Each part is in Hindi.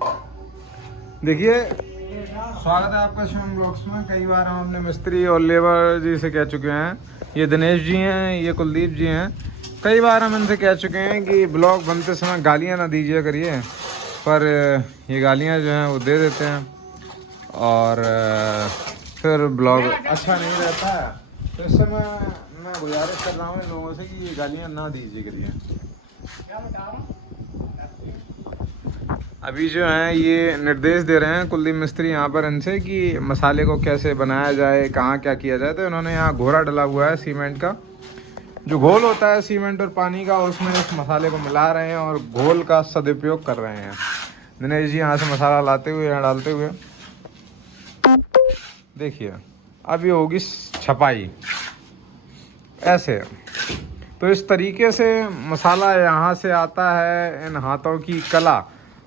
देखिए, स्वागत है आपका शिवम ब्लॉग्स में। कई बार हम अपने मिस्त्री और लेबर जी से कह चुके हैं, ये दिनेश जी हैं, ये कुलदीप जी हैं, कई बार हम इनसे कह चुके हैं कि ब्लॉग बनते समय गालियां ना दीजिए करिए, पर ये गालियां जो हैं वो दे देते हैं और फिर ब्लॉग अच्छा नहीं रहता है। तो इस समय मैं गुजारिश कर रहा हूँ इन लोगों से कि ये गालियाँ ना दीजिए करिए। अभी जो है ये निर्देश दे रहे हैं कुलदीप मिस्त्री यहाँ पर इनसे कि मसाले को कैसे बनाया जाए, कहाँ क्या किया जाए। तो इन्होंने यहाँ घोरा डला हुआ है सीमेंट का, जो घोल होता है सीमेंट और पानी का, उसमें इस मसाले को मिला रहे हैं और घोल का सदुपयोग कर रहे हैं। दिनेश जी यहाँ से मसाला लाते हुए, यहाँ डालते हुए, देखिए अब ये होगी छपाई ऐसे। तो इस तरीके से मसाला यहाँ से आता है। इन हाथों की कला,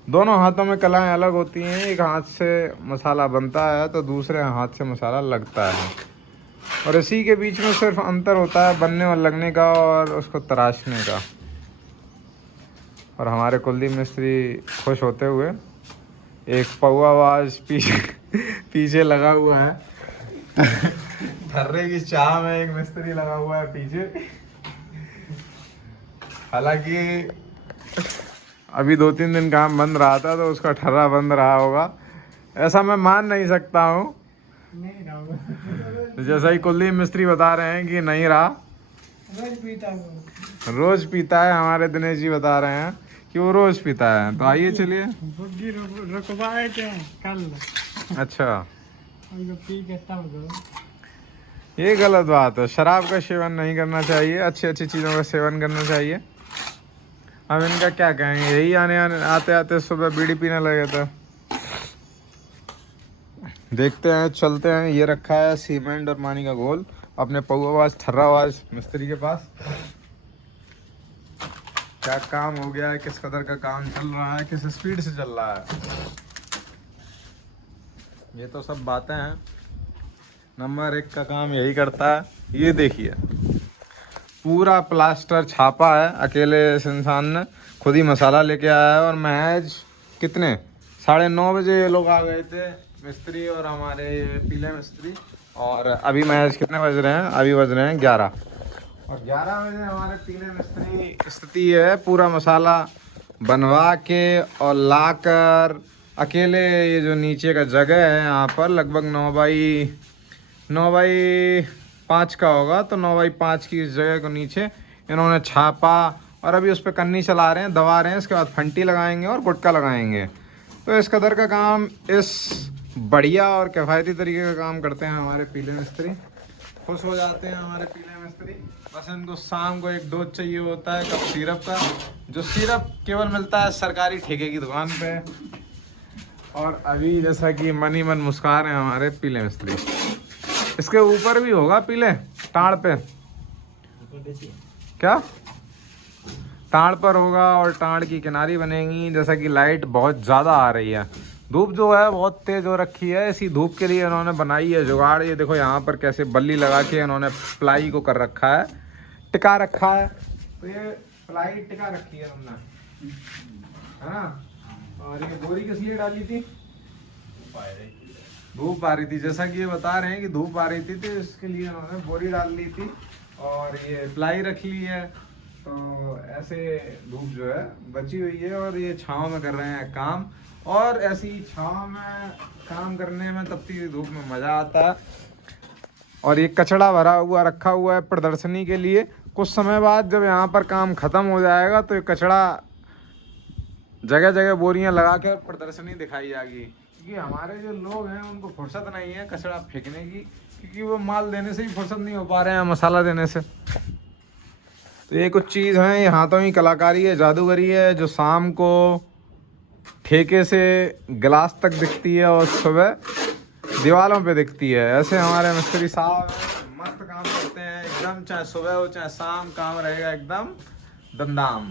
दोनों हाथों में कलाएं अलग होती हैं। एक हाथ से मसाला बनता है तो दूसरे हाथ से मसाला लगता है, और इसी के बीच में सिर्फ अंतर होता है बनने और लगने का और उसको तराशने का। और हमारे कुलदीप मिस्त्री खुश होते हुए, एक पौआबाज पीछे लगा हुआ है ठर्रे की चाह में एक मिस्त्री लगा हुआ है पीछे। हालांकि अभी 2-3 दिन काम बंद रहा था तो उसका ठर्रा बंद रहा होगा, ऐसा मैं मान नहीं सकता हूँ। तो जैसा ही कुलदीप मिस्त्री बता रहे हैं कि नहीं रहा, रोज पीता है। हमारे दिनेश जी बता रहे हैं कि वो रोज पीता है। तो आइए चलिए। अच्छा, ये गलत बात है। शराब का सेवन नहीं करना चाहिए, अच्छी अच्छी चीज़ों का सेवन करना चाहिए। अब इनका क्या कहेंगे, यही आते आते सुबह बीड़ी पीने लगे थे। देखते हैं, चलते हैं। ये रखा है सीमेंट और पानी का घोल अपने पौआवाज ठर्रावाज मिस्त्री के पास। क्या काम हो गया है, किस कदर का काम चल रहा है, किस स्पीड से चल रहा है, ये तो सब बातें हैं। नंबर 1 का काम यही करता है। ये देखिए, पूरा प्लास्टर छापा है अकेले इस इंसान ने, खुद ही मसाला लेके आया है। और महज कितने 9:30 बजे ये लोग आ गए थे, मिस्त्री और हमारे पीले मिस्त्री। और अभी महज कितने बज रहे हैं, अभी बज रहे हैं 11। और 11 बजे हमारे पीले मिस्त्री स्थिति है पूरा मसाला बनवा के और लाकर अकेले। ये जो नीचे का जगह है यहाँ पर लगभग 9x5 का होगा, तो 9x5 की इस जगह को नीचे इन्होंने छापा और अभी उस पर कन्नी चला रहे हैं, दबा रहे हैं। इसके बाद फंटी लगाएंगे और गुटका लगाएंगे। तो इस कदर का काम, इस बढ़िया और किफ़ायती तरीके का काम करते हैं हमारे पीले मिस्त्री। खुश हो जाते हैं हमारे पीले मिस्त्री। बस इनको शाम को एक डोज चाहिए होता है कप सिरप का, जो सिरप केवल मिलता है सरकारी ठेके की दुकान पे। और अभी जैसा कि मन ही मन मुस्कुरा रहे हैं हमारे पीले मिस्त्री। इसके ऊपर भी होगा पीले टाड़ पे, क्या टाड़ पर होगा और टाड़ की किनारी बनेगी। जैसा कि लाइट बहुत ज़्यादा आ रही है, धूप जो है बहुत तेज़ हो रखी है। इसी धूप के लिए इन्होंने बनाई है जुगाड़। ये देखो यहाँ पर कैसे बल्ली लगा के इन्होंने प्लाई को कर रखा है, टिका रखा है। तो ये प्लाई टिका रखी है हमने, है ना। और ये बोरी किस लिए डाली थी, धूप आ रही थी। जैसा कि ये बता रहे हैं कि धूप आ रही थी, तो इसके लिए उन्होंने बोरी डाल ली थी और ये प्लाई रख ली है। तो ऐसे धूप जो है बची हुई है और ये छांव में कर रहे हैं काम। और ऐसी छांव में काम करने में, तपती हुई धूप में मज़ा आता है। और ये कचड़ा भरा हुआ रखा हुआ है प्रदर्शनी के लिए। कुछ समय बाद जब यहाँ पर काम ख़त्म हो जाएगा तो ये कचड़ा जगह जगह बोरियां लगा कर प्रदर्शनी दिखाई जाएगी। क्योंकि हमारे जो लोग हैं उनको फुर्सत नहीं है कचड़ा फेंकने की, क्योंकि वो माल देने से ही फुर्सत नहीं हो पा रहे हैं मसाला देने से। तो ये कुछ चीज़ हैं, ये हाथों की कलाकारी है, जादूगरी है, जो शाम को ठेके से गिलास तक दिखती है और सुबह दीवारों पे दिखती है। ऐसे हमारे मिस्त्री साहब मस्त काम करते हैं एकदम, चाहे सुबह हो चाहे शाम, काम रहेगा एकदम दमदाम।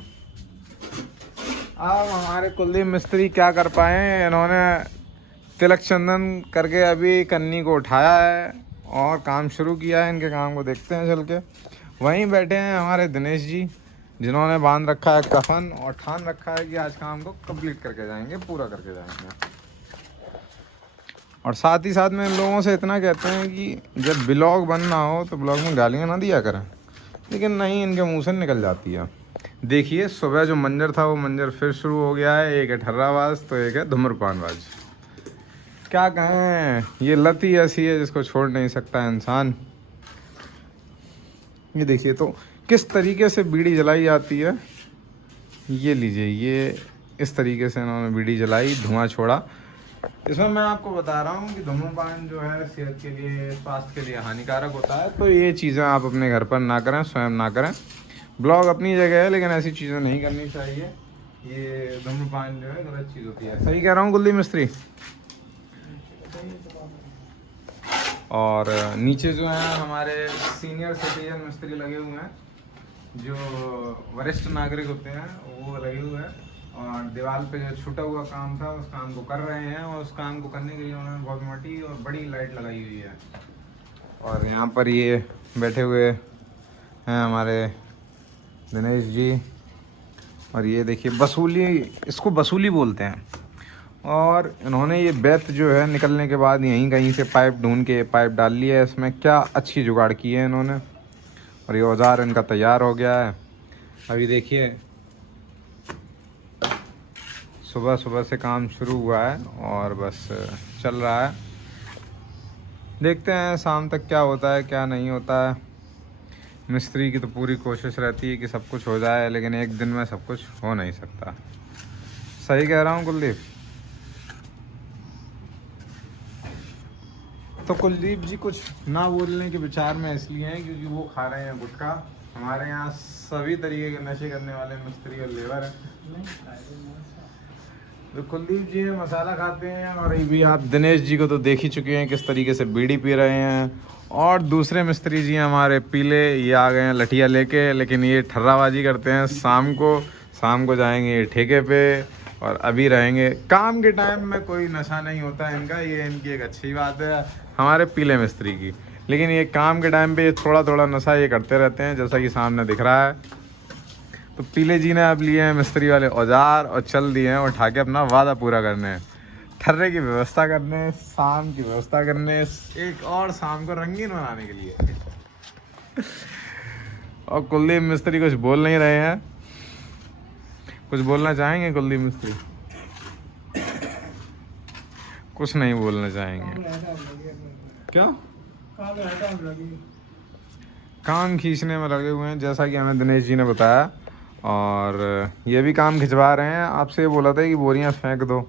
अब हमारे कुलदीप मिस्त्री क्या कर पाए, इन्होंने तिलक चंदन करके अभी कन्नी को उठाया है और काम शुरू किया है। इनके काम को देखते हैं चल के। वहीं बैठे हैं हमारे दिनेश जी, जिन्होंने बांध रखा है कफन और ठान रखा है कि आज काम को कंप्लीट करके जाएंगे, पूरा करके जाएंगे। और साथ ही साथ में इन लोगों से इतना कहते हैं कि जब ब्लॉग बनना हो तो ब्लॉग में गालियाँ ना दिया करें, लेकिन नहीं, इनके मुंह से निकल जाती है। देखिए सुबह जो मंजर था वो मंजर फिर शुरू हो गया है। एक है ठर्राबाज तो एक है धूम्रपानबाज। क्या कहें, ये लत ही ऐसी है जिसको छोड़ नहीं सकता इंसान। ये देखिए तो किस तरीके से बीड़ी जलाई जाती है। ये लीजिए, ये इस तरीके से इन्होंने बीड़ी जलाई, धुआं छोड़ा। इसमें मैं आपको बता रहा हूँ कि धूम्रपान जो है सेहत के लिए, स्वास्थ्य के लिए हानिकारक होता है। तो ये चीज़ें आप अपने घर पर ना करें, स्वयं ना करें। ब्लॉग अपनी जगह है लेकिन ऐसी चीज़ें नहीं करनी चाहिए। ये धूम्रपान जो है गलत चीज़ होती है। सही कह रहा हूँ कुलदीप मिस्त्री? और नीचे जो है हमारे सीनियर सिटीजन मिस्त्री लगे हुए हैं, जो वरिष्ठ नागरिक होते हैं वो लगे हुए हैं। और दीवार पे जो छूटा हुआ काम था उस काम को कर रहे हैं। और उस काम को करने के लिए उन्होंने बहुत मोटी और बड़ी लाइट लगाई हुई है। और यहाँ पर ये बैठे हुए हैं हमारे दिनेश जी। और ये देखिए वसूली, इसको वसूली बोलते हैं। और इन्होंने ये बेत जो है निकलने के बाद यहीं कहीं से पाइप ढूंढ के पाइप डाल लिया है। इसमें क्या अच्छी जुगाड़ की है इन्होंने। और ये औजार इनका तैयार हो गया है। अभी देखिए सुबह सुबह से काम शुरू हुआ है और बस चल रहा है। देखते हैं शाम तक क्या होता है क्या नहीं होता है। मिस्त्री की तो पूरी कोशिश रहती है कि सब कुछ हो जाए, लेकिन एक दिन में सब कुछ हो नहीं सकता। सही कह रहा हूँ कुलदीप? तो कुलदीप जी कुछ ना बोलने के विचार में इसलिए हैं क्योंकि वो खा रहे हैं गुटखा। हमारे यहाँ सभी तरीके के नशे करने वाले मिस्त्री और लेबर हैं। तो कुलदीप जी मसाला खाते हैं। और ये भी आप दिनेश जी को तो देख ही चुके हैं किस तरीके से बीड़ी पी रहे हैं। और दूसरे मिस्त्री जी हमारे पीले, ये आ गए हैं लठिया लेके, लेकिन ये ठर्राबाजी करते हैं। शाम को जाएंगे ये ठेके पे और अभी रहेंगे। काम के टाइम में कोई नशा नहीं होता है इनका, ये इनकी एक अच्छी बात है हमारे पीले मिस्त्री की। लेकिन ये काम के टाइम पे थोड़ा थोड़ा नशा ये करते रहते हैं, जैसा कि सामने दिख रहा है। तो पीले जी ने अब लिए हैं मिस्त्री वाले औजार और चल दिए हैं उठा के अपना वादा पूरा करने, ठर्रे की व्यवस्था करने, शाम की व्यवस्था करने, एक और शाम को रंगीन बनाने के लिए। और कुलदीप मिस्त्री कुछ बोल नहीं रहे हैं। कुछ बोलना चाहेंगे कुलदीप मिस्त्री? कुछ नहीं बोलना चाहेंगे। क्या? काम खींचने में लगे हुए हैं जैसा कि हमें दिनेश जी ने बताया। और ये भी काम खिंचवा रहे हैं। आपसे बोला था कि बोरियां फेंक दो,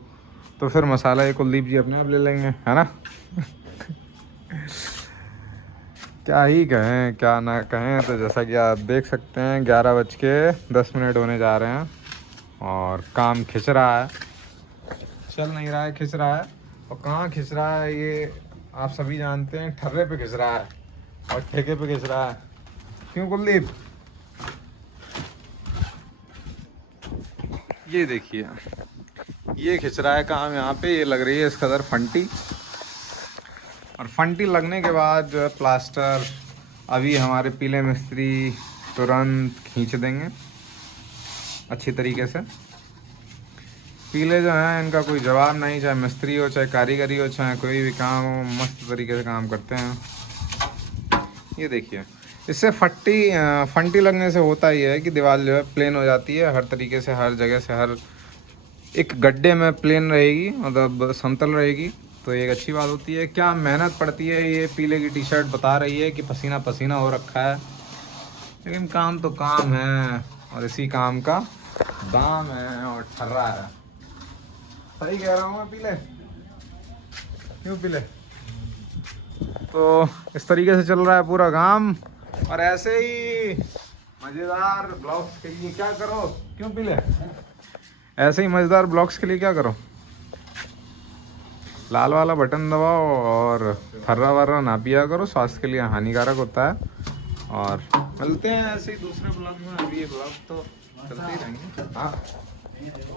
तो फिर मसाला ये कुलदीप जी अपने आप ले लेंगे, है ना? क्या ही कहें क्या ना कहें। तो जैसा कि आप देख सकते हैं 11:10 होने जा रहे हैं और काम खिंच रहा है। चल नहीं रहा है, खिंच रहा है। और कहाँ खिंच रहा है ये आप सभी जानते हैं, ठर्रे पे खिंच रहा है और ठेके पे खिंच रहा है। क्यों कुलदीप? ये देखिए ये खिंच रहा है काम यहाँ पे। ये लग रही है इस कदर फंटी, और फंटी लगने के बाद जो है प्लास्टर अभी हमारे पीले मिस्त्री तुरंत खींच देंगे अच्छी तरीके से। पीले जो हैं इनका कोई जवाब नहीं, चाहे मिस्त्री हो, चाहे कारीगरी हो, चाहे कोई भी काम हो, मस्त तरीके से काम करते हैं। ये देखिए इससे फंटी लगने से होता ही है कि दीवार जो है प्लेन हो जाती है हर तरीके से, हर जगह से, हर एक गड्ढे में प्लेन रहेगी, मतलब समतल रहेगी। तो एक अच्छी बात होती है। क्या मेहनत पड़ती है, ये पीले की टी शर्ट बता रही है कि पसीना पसीना हो रखा है, लेकिन काम तो काम है और इसी काम का दाम है और ठर्रा है। सही कह रहा हूँ मैं पीले? क्यों पीले? तो इस तरीके से चल रहा है पूरा काम। और ऐसे ही मज़ेदार ब्लॉग्स के लिए क्या करो? क्यों पीले? ऐसे ही मज़ेदार ब्लॉग्स के लिए क्या करो? लाल वाला बटन दबाओ और ठर्रा वर्रा ना पिया करो, स्वास्थ्य के लिए हानिकारक होता है। और मिलते हैं ऐसे ही दूसरे ब्लॉग में। अभी ये ब्लॉग तो चलते ही रहेंगे। हाँ।